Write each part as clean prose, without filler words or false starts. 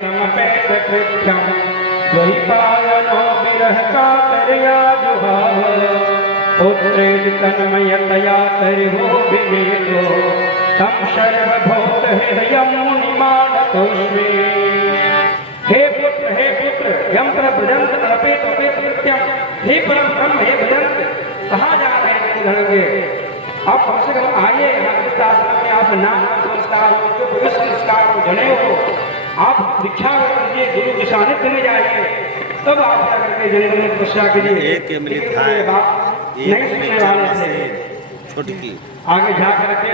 कृत्यम द्वैपायनो विरह का करया जुहाव पुत्रेण तन्मयतया करिहो विवेको तम सर्वभूत हृदयं मुनिमानतोऽस्मि। हे पुत्र यम प्रभजंत अपेत अपेत कृत्यम। हे परम ब्रह्म, हे भजंत, कहाँ जा रहे हैं धनगे? आप कम से कम आइए यहाँ आश्रम में। आप नाम संस्कार हो, जो भविष्य संस्कार हो, जने हो, आप दीक्षा कीजिए, गुरु के सानिध्य में जाइए, तब आप क्या करके जंगल में तपस्या कीजिए। एक नहीं सुनने वाले थे। छोटकी आगे जा करके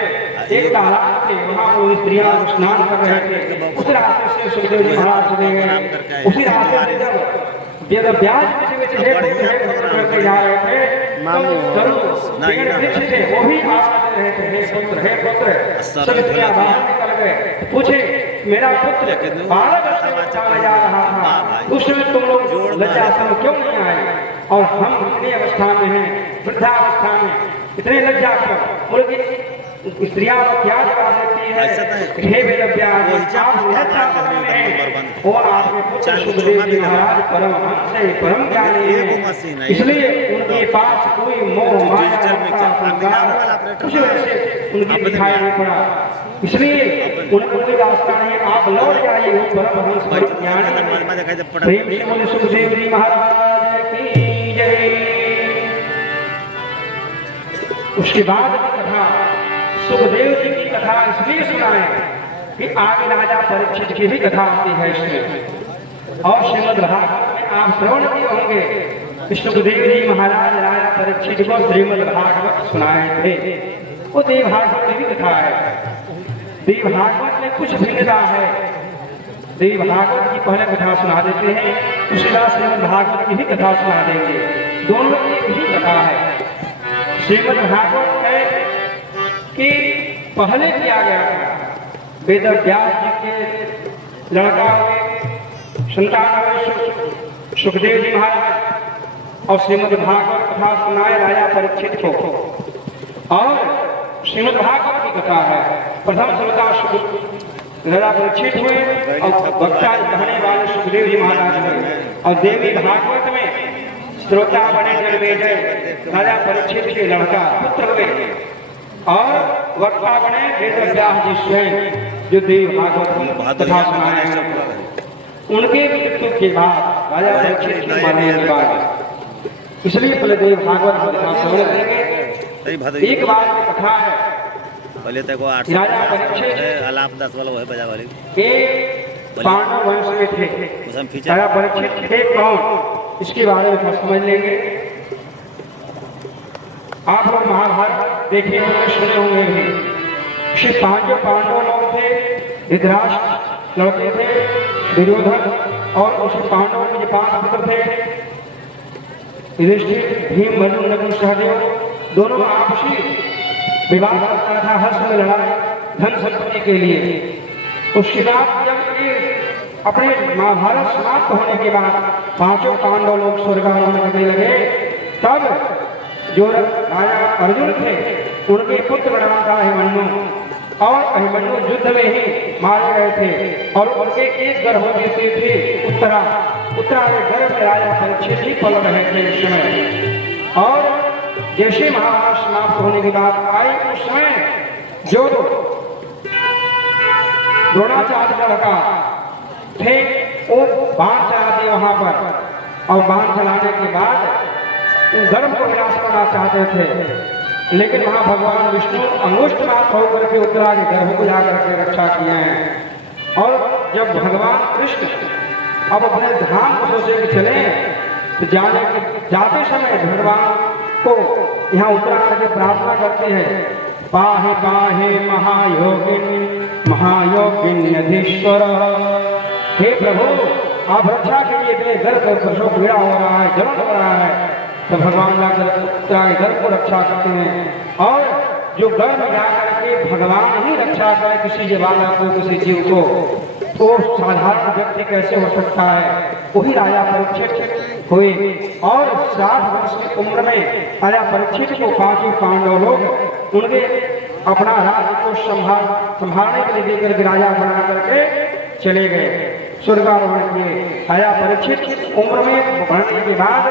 एक तालाब थे, वहाँ वो स्त्रियां स्नान कर रहे थे। उस रास्ते से सुखदेव जी महाराज चले गए। उसी रास्ते से जब वेद व्यास करके जा रहे थे, वो भी आवाज रहे थे, हे पुत्र। सब स्त्रियां बाहर निकल गए, पूछे मेरा पुत्र 12 वर्ष में जा रहा था, उस समय तुम लोग लज्जासन क्यों नहीं आए? और हम इतनी अवस्था में हैं, वृद्धावस्था में, इतने लज्जा क्यों? बोले स्त्रियां क्या जवाब देती है? हे वेदव्यास, और आपके पुत्र सुखदेव जी महाराज परमहंस है, परम ज्ञानी है, इसलिए उनके पास कोई मोह माया कुछ वैसे उनकी दिखाई नहीं पड़ा, इसलिए उनकी रास्ता नहीं। आप लौट जाइए, वो परमहंस परम ज्ञानी। प्रेम से बोले सुखदेव जी महाराज की जय। उसके बाद कथा सुखदेव जी की कथा इसलिए सुनाए कि आगे राजा परीक्षित की भी कथा आती है इसमें। और श्रीमद् भागवत में आप श्रवण किए होंगे कि सुखदेव जी महाराज राजा परीक्षित को श्रीमद् भागवत सुनाए थे। वो देव भागवत की भी कथा है। देव भागवत में कुछ भिन्नता है। देव भागवत की पहले कथा सुना देते हैं, उसके बाद श्रीमद् भागवत की भी कथा सुना देंगे। दोनों की ही कथा है। श्रीमद् भागवत है कि पहले किया गया था, वेद व्यास जी के लड़का हुए संतान सुखदेव जी महाराज, और श्रीमद् भागवत कथा सुनाए राजा परीक्षित को। और श्रीमद् भागवत की कथा है, प्रथम श्रोता राजा परीक्षित हुए और वक्ता कहने वाले सुखदेव जी महाराज हुए। और देवी भागवत में श्रोता बने जन्मेजय राजा परीक्षित के लड़का पुत्र हुए, और वक्ता बने वेद व्यास जी स्वयं, जो देव भागवत कथा सुनाए। उनके मृत्यु के बाद राजा परीक्षित के मरने के बाद, इसलिए पहले देव भागवत कथा सुन लेंगे। एक बार की कथा है, पहले तक वो 8 राजा परीक्षित अलाप 10 वाला वो है बजा वाली के पांडव वंश में थे। राजा परीक्षित थे कौन, इसके बारे में थोड़ा समझ लेंगे। आप लोग महाभारत देखे होंगे, सुने होंगे भी। श्री पांडव लोग थे, धृतराष्ट्र लड़के थे, दुर्योधन, और उस पांडवों में जो 5 पुत्र थे, युधिष्ठिर, भीम, अर्जुन, नकुल, सहदेव, दोनों आपसी विवाद करता था, हर समय लड़ाई धन संपत्ति के लिए। उसके बाद जब ये अपने महाभारत समाप्त होने के बाद 5 पांडव लोग स्वर्गारोहण करने लगे, तब जो राजा अर्जुन थे उनके पुत्र नाम था अभिमन्यु, और अभिमन्यु युद्ध में ही मारे गए थे। और उनके एक गर्भवती थी उत्तरा के गर्भ में राजा परीक्षित ही पल रहे थे उस समय। और जैसे महाभारत समाप्त होने के बाद आई, उस समय जो द्रोणाचार्य लड़का थे वो बाण चला दिए वहां पर, और बाण चलाने के बाद धर्म को विनाश करना चाहते थे, लेकिन वहां भगवान विष्णु अंगुष्ठनाथ होकर के उत्तरा के गर्भ को जाकर के रक्षा किए हैं। और जब भगवान कृष्ण अब अपने धाम को सोचे के चले, तो जाते समय भगवान को यहाँ उत्तरा करके प्रार्थना करते हैं, पाहे पाहे महायोगिन्यधीश्वर। हे प्रभु, आप रक्षा के लिए इतने गर्भ और प्रसव पीड़ा हो रहा है, जलन हो रहा है, तो भगवान जाकर उत्तरा के गर्भ को रक्षा करते हैं। और जो गर्भ में जाकर के भगवान ही रक्षा करे किसी जवान को, किसी जीव को, तो साधारण व्यक्ति कैसे हो सकता है? वही राजा परीक्षित हुए। और 60 वर्ष की उम्र में राजा परीक्षित को 5 पांडव लोग उनके अपना राज्य को संभालने के लिए देकर राजा बना करके चले गए। स्वर्गारोहण किए। आया परीक्षित उम्र में बढ़ने के बाद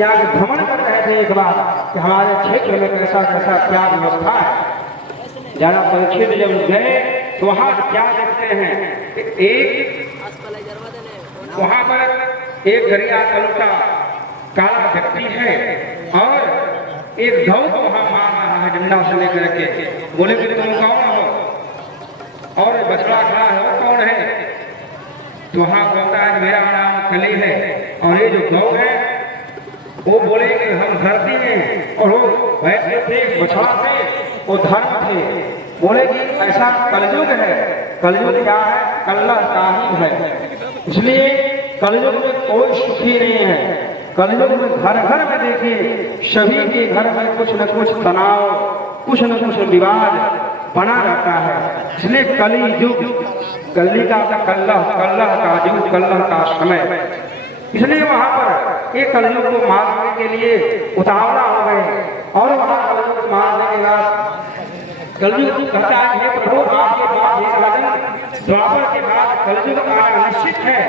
या भ्रमण कर रहे थे एक बार कि हमारे क्षेत्र में कैसा कैसा क्या व्यवस्था है। जरा परीक्षित जब गए तो वहाँ क्या देखते हैं कि एक वहाँ पर एक गरिया कलुटा काला व्यक्ति है और एक गौ को वहाँ मार रहा है डंडा से लेकर के। बोले कि तुम कौन हो? और बछड़ा खड़ा है वो कौन है? तो वहाँ कहता है मेरा नाम कली है और ये जो गौ है वो बोले कि हम धरती में और वो वैसे थे बछड़ा थे वो धर्म थे। बोले कि ऐसा कलयुग है। कलयुग क्या है? कल्लह का ही है। इसलिए कलयुग में कोई सुखी नहीं है। कलयुग में घर घर में देखिए सभी के घर में कुछ न कुछ तनाव कुछ न कुछ विवाद बना रहता है। इसलिए कली युग कली का कल्लह कल्लह का युग कल्लह का समय। इसलिए वहाँ पर एक कलयुग को मारने के लिए उतावला हो गए और वहाँ कलयुग को मारने के बाद कलयुग कहता है हे प्रभु आपके पास ये राजन द्वापर के बाद कलयुग आना निश्चित है।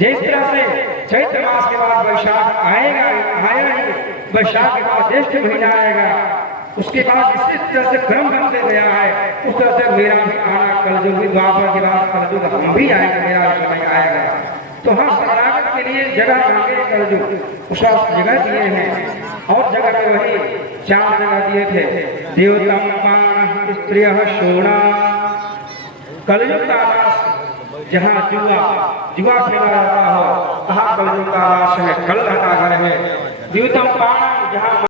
जिस तरह से चैत्र मास के बाद वैशाख आएगा आया ही वैशाख के बाद ज्येष्ठ महीना आएगा उसके बाद इसी तरह से क्रम बनते गया है उस तरह से मेरा भी आना कलयुग द्वापर के बाद कलयुग हम भी आएंगे मेरा समय आएगा। तो हम शरणागत के लिए जगह मांगे कलयुग उसका जगह दिए हैं और जगह में वही 4 जगह दिए थे। देवतम पान स्त्रिय सोना कलयुग का आवास जहाँ जुआ खेला जाता हो वहाँ कलयुग का आवास है। कल्लह का घर है। देवतम पान जहाँ